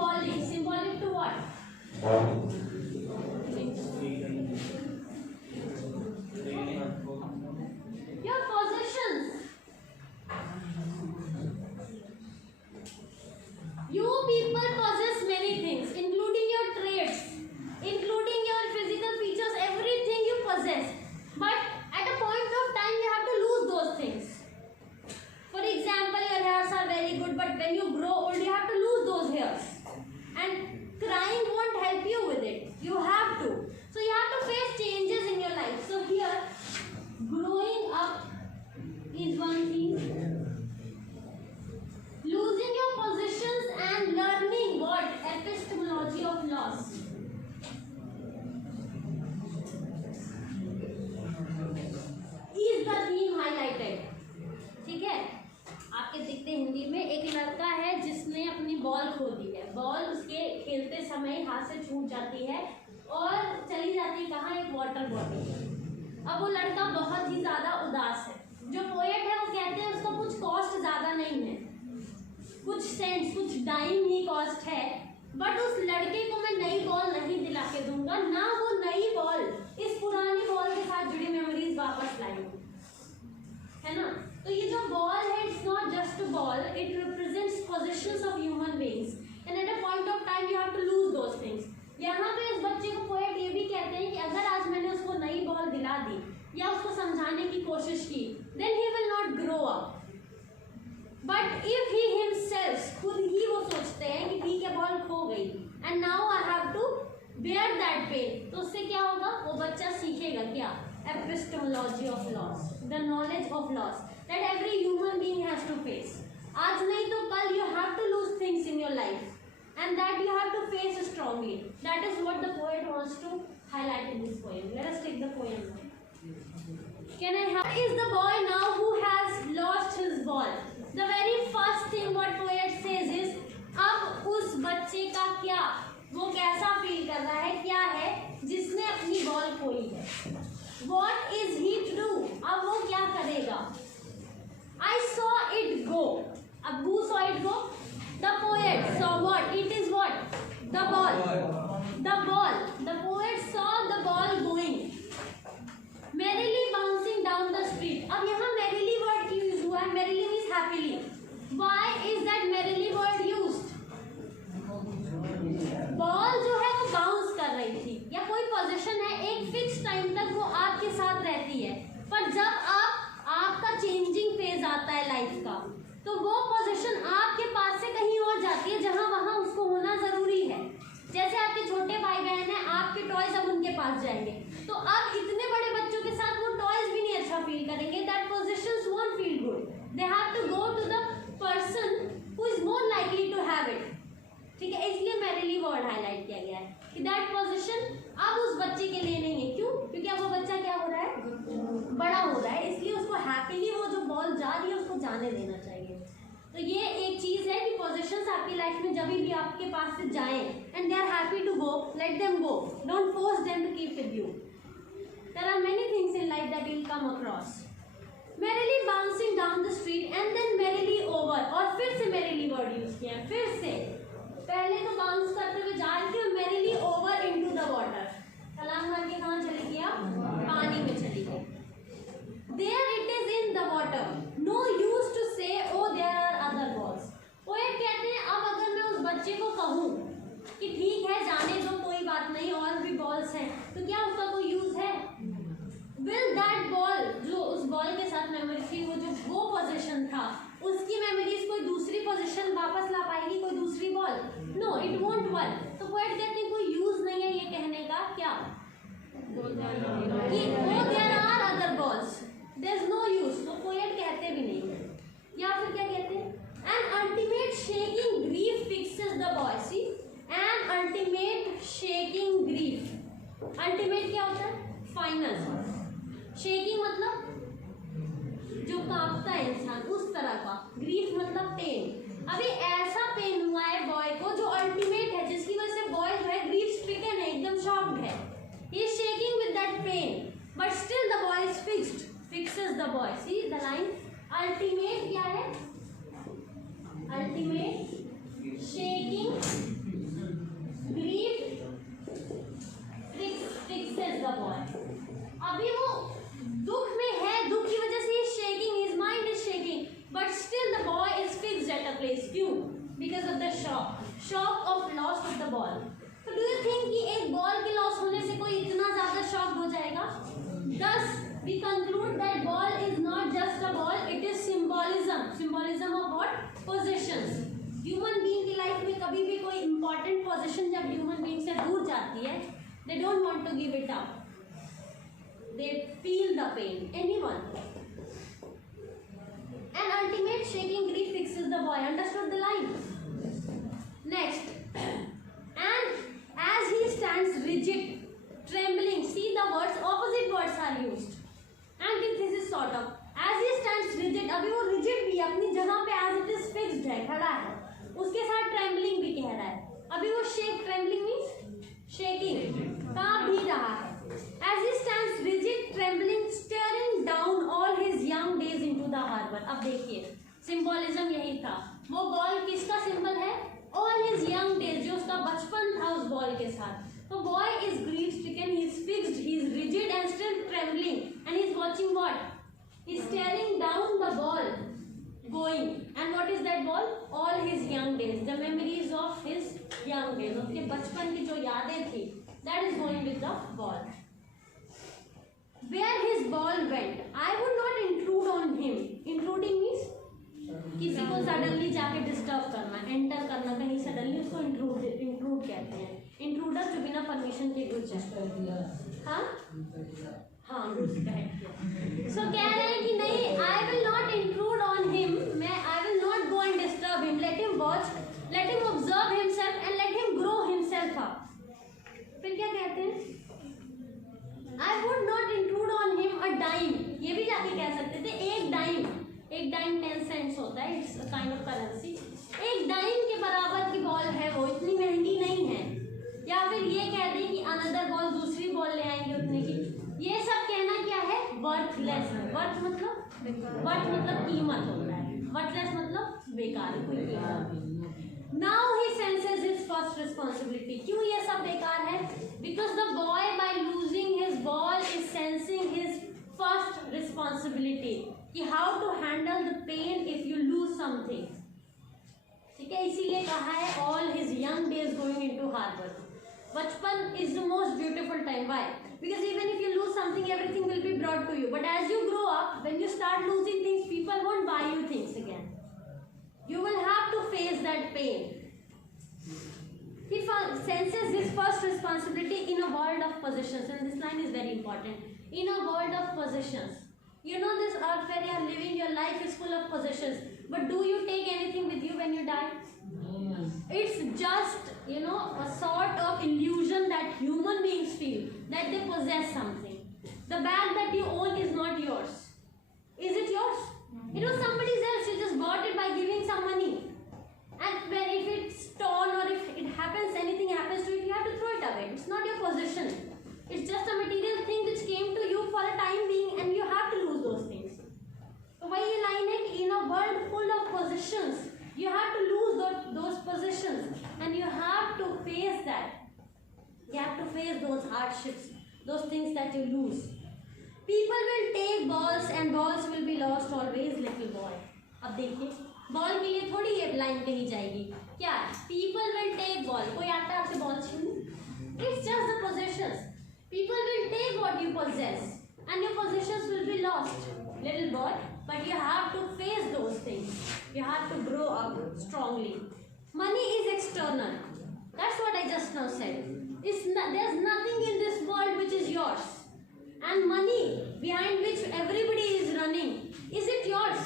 Symbolic. Symbolic to what? Your possessions. You people possess many things, including your traits, including your physical features, everything you possess. But at a point of time, you have to lose those things. For example, your hairs are very good, but when you grow old, you have to lose those hairs. And crying won't help you with it. You have to. So you have to face changes in your life. So here, growing up is one thing. Losing your possessions and learning what? Epistemology of loss. Is the theme highlighted. ठीक है, आपके दिखते हिंदी में एक लड़का है जिसने अपनी बॉल खो दी है। बॉल उसके खेलते समय हाथ से छूट जाती है और चली जाती है कहाँ? एक वाटर बॉडी में। अब वो लड़का बहुत ही ज़्यादा उदास है। जो पोएट है वो कहते हैं उसको कुछ कॉस्ट ज़्यादा नहीं है, कुछ सेंट्स, कुछ डाइम ही कॉस्ट है, बट उस लड़के को मैं नई बॉल नहीं दिला के दूंगा, ना वो नई बॉल इस पुरानी बॉल के साथ जुड़ी मेमोरीज वापस लाएंगे, है ना? तो ये जो बॉल है, it's not just a ball, it represents positions of human beings and at a point of time you have to lose those things. यहाँ पे इस बच्चे को पोएट ये भी कहते हैं कि अगर आज मैंने उसको नई बॉल दिला दी या उसको समझाने की कोशिश की, then he will not grow up. But if he himself, खुद ही वो सोचते हैं कि ठीक है बॉल खो गई and now I have to bear that pain, तो उससे क्या होगा? वो बच्चा सीखेगा क्या? Epistemology of loss, the knowledge of loss that every human being has to face. आज नहीं तो कल you have to lose things in your life and that you have to face strongly. That is what the poet wants to highlight in this poem. Let us take the poem now. Can I have? Is the boy now who has lost his ball? The very first thing what poet says is, अब उस बच्चे का क्या, वो कैसा फील कर रहा है, क्या है जिसने अपनी बॉल खोई है. What is he to do? अब वो क्या करेगा? I saw it go. अब who saw it go? The poet saw what? It is what? The ball. The ball. The poet saw the ball going. Merrily bouncing down the street. अब यहाँ merrily word use हुआ है. Merrily means happily. Why is that merrily word used? Ball जो है वो बाउंस कर रही थी, या कोई पोजीशन है, एक फिक्स टाइम तक वो आपके साथ रहती है, पर जब आपका चेंजिंग फेज आता है लाइफ का, तो वो पोजीशन आपके पास से कहीं और जाती है जहाँ वहाँ उसको होना जरूरी है. जैसे आपके छोटे भाई बहन हैं, आपके टॉयज अब उनके पास जाएंगे, तो अब इतने बड़े बच्चों के साथ वो टॉयज भी नहीं अच्छा फील करेंगे. That positions won't feel good. They have to go to the person who is more likely to have it. ठीक है, इसलिए मैरिली वर्ड हाईलाइट किया गया है कि दैट पोजीशन अब उस बच्चे के लिए नहीं है. क्यों? क्योंकि अब वो बच्चा क्या हो रहा है? बड़ा हो रहा है, इसलिए उसको हैप्पीली वो जो बॉल जा रही है उसको जाने देना चाहिए. तो ये एक चीज़ है कि पोजीशंस आपकी लाइफ में जब भी आपके पास से जाएं and they are happy to go, let them go. Don't force them to keep with you. There are many things in life that will come across. merrily bouncing down the street and then merrily over, और फिर से merrily word use किया है. फिर से पहले तो बाउंस करते हुए जा रही थी और merrily over into the water. छलांग मार के कहाँ चली गई? पानी में चली गई. There it is in the water. No use to say oh there are other balls. Poet कहते हैं अब अगर मैं उस बच्चे को कहूँ कि ठीक है जाने दो, कोई बात नहीं, और भी बॉल्स हैं, तो क्या उसका कोई यूज है? Will that ball, जो उस बॉल के साथ मेमोरी थी, वो पोजीशन था, उसकी मेमोरीज कोई दूसरी पोजीशन वापस ला पाएगी कोई दूसरी ball? No, it won't work. तो पोएट कहते हैं कोई यूज नहीं है ये कहने का क्या कि oh there are other balls. There's no use. तो पोएट कहते भी नहीं है. या फिर क्या कहते हैं? An ultimate shaking grief fixes the boy. See, an ultimate shaking grief. Ultimate क्या होता है? फाइनल. शेकिंग मतलब जो कांपता है इंसान, उस तरह का. ग्रीफ मतलब पेन. अभी ऐसा पेन हुआ है बॉय को जो अल्टीमेट है, जिसकी वजह से बॉय जो है ग्रीफ स्ट्रिकन है, एकदम शॉक्ड है. He is shaking with that pain, but still the boy is fixed. Fixes the boy. See the line. Ultimate क्या है? Ultimate shaking shock of loss of the ball. तो डू यू थिंक कि एक बॉल के लॉस होने से कोई इतना ज्यादा शॉक हो जाएगा? Thus we conclude that ball is not just a ball, it is symbolism of what? Possessions. Human being की लाइफ में कभी भी कोई इंपॉर्टेंट पोजीशन जब ह्यूमन बीइंग से दूर जाती है, they don't want to give it up, they feel the pain. Anyone? An ultimate shaking grief fixes the boy. Understood the line? Next, and as he stands rigid, trembling, see the words, opposite words are used. Antithesis sort of. As he stands rigid, अभी वो rigid भी अपनी जगह पे as it is fixed है, खड़ा है, उसके साथ trembling भी कह रहा है. अभी वो shake, trembling means shaking, कांप भी रहा है. As he stands rigid, trembling, staring down all his young days into the harbor. अब देखिए, symbolism यही था. वो बॉल किसका सिंबल है? All his young days, जो उसका बचपन था उस बॉल के साथ. So boy is grief stricken, he is fixed, he is rigid and still trembling, and he is watching what? He is staring down the ball going. And what is that ball? All his young days, the memories of his young days, उसके बचपन की जो यादें थी, that is going with the ball. Where his ball went, I would not intrude on him. Intruding means किसी को सडनली जाके डिस्टर्ब करना, एंटर करना कहीं सडनली, उसको इंट्रूड कहते हैं. इंट्रूडर जो बिना परमिशन के घुस जाए. हाँ घुस गए. सो कह रहे हैं कि नहीं, I will not intrude on him, I will not go and disturb him, let him watch, let him observe himself and let him grow himself up. फिर क्या कहते हैं? I would not intrude on him a dime. ये भी जाके कह सकते थे एक डाइम 10 सेंट्स होता है, it's a kind of currency. एक डाइम के बराबर की बॉल है, वो इतनी महंगी नहीं है. या फिर ये कह दें कि अनदर बॉल, दूसरी बॉल ले आएंगे उतने की. ये सब कहना क्या है? वर्थलेस. वर्थ मतलब कीमत होता है, वर्थलेस मतलब बेकार, कोई कीमत. Now he senses his first responsibility. क्यों ये सब बेकार है? Because the boy by losing his ball is sensing his first responsibility कि how to handle the pain if you lose something. ठीक है, इसीलिए कहा है all his young days going into harbour. बचपन is the most beautiful time. Why? Because even if you lose something, everything will be brought to you. But as you grow up, when you start losing things, people won't buy you things again. You will have to face that pain. He senses his first responsibility in a world of possessions, and this line is very important. In a world of possessions, you know this earth where you are living, your life is full of possessions. But do you take anything with you when you die? It's just, a sort of illusion that human beings feel that they possess something. The bag that you own is not yours. Is it yours? It was somebody else. You just bought it by giving some money. And when if it's torn or if it happens, anything happens to it, you have to throw it away. It's not your possession. It's just a material thing which came to you for a time being, and you have to lose those things. So why you line it? In a world full of possessions, you have to lose those possessions, and you have to face that. You have to face those hardships, those things that you lose. People will take balls and balls will be lost always, little boy. अब देखिए, बॉल के लिए थोड़ी ये लाइन कही जाएगी. क्या? People will take ball. कोई आता है आपसे बॉल छीनने? It's just the possessions. People will take what you possess, and your possessions will be lost, little boy. But you have to face those things. You have to grow up strongly. Money is external. That's what I just now said. There's nothing in this world which is yours. And money behind which everybody is running, is it yours?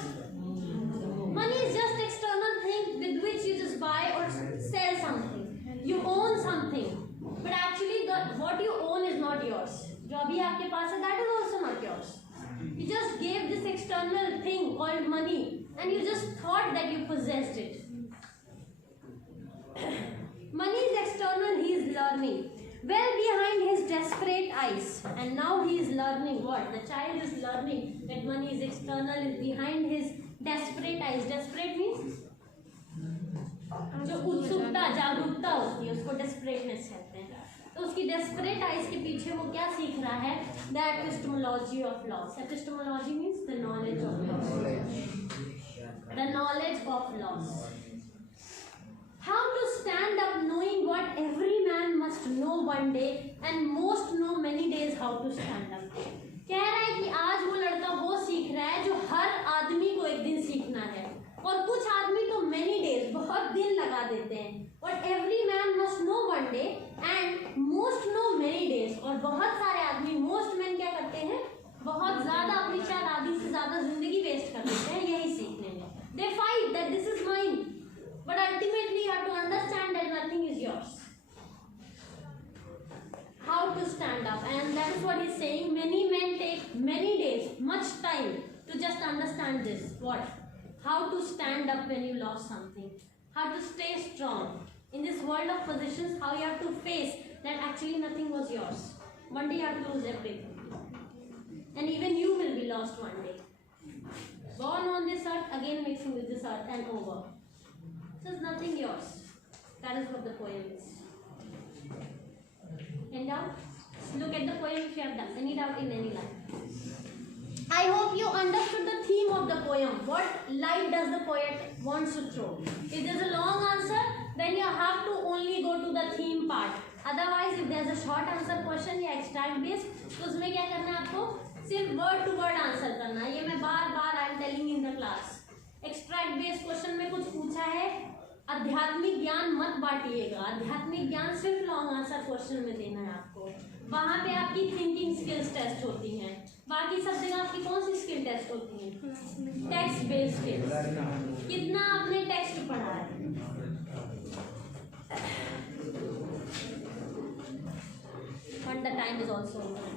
Money is just external thing with which you just buy or sell something. You own something, but actually what you own is not yours. जो अभी आपके पास है, that is also not yours. You just gave this external thing called money, and you just thought that you possessed it. Money is external. He is learning. Well behind his desperate eyes, and now he is learning what? The child is learning that money is external, is behind his desperate eyes. Desperate means जो उत्सुकता, जागरूकता होती है, उसको desperatness कहते हैं. तो उसकी desperate eyes के पीछे वो क्या सीख रहा है? The epistemology of laws. Epistemology means the knowledge of laws. The knowledge of laws. How to stand most know one day and most know many days how to stand up. कह रहा है कि आज वो लड़का वो सीख रहा है जो हर आदमी को एक दिन सीखना है, और कुछ आदमी तो many days बहुत दिन लगा देते हैं. और every man must know one day and most know many days. और बहुत सारे आदमी most men क्या करते हैं, बहुत ज़्यादा अपनी शायद आधी से ज़्यादा जिंदगी वेस्ट कर देते हैं यही सीखने में. They fight that this is mine, but ultimately you have to understand that nothing is yours. How to stand up, and that is what he's saying. Many men take many days, much time to just understand this. What? How to stand up when you lost something. How to stay strong in this world of positions. How you have to face that actually nothing was yours. One day you have to lose everything, and even you will be lost one day. Born on this earth, again mixing with this earth, and over. So it's nothing yours. That is what the poem is. In doubt? Look at the poem if you have done. Any doubt in any line? I hope you understood the theme of the poem. What light does the poet want to throw? If there's a long answer, then you have to only go to the theme part. Otherwise, if there's a short answer question या extract based, तो उसमें क्या करना है आपको? सिर्फ word to word answer करना है. ये मैं बार बार I am telling in the class. Extract based question में कुछ पूछा है, आध्यात्मिक ज्ञान मत बांटिएगा. आध्यात्मिक ज्ञान सिर्फ लॉन्ग आंसर क्वेश्चन में देना है आपको. वहाँ पे आपकी थिंकिंग स्किल्स टेस्ट होती हैं. बाकी सब जगह आपकी कौन सी स्किल टेस्ट होती हैं? Text based skills. कितना आपने टेक्स्ट पढ़ा है? And the time is also over.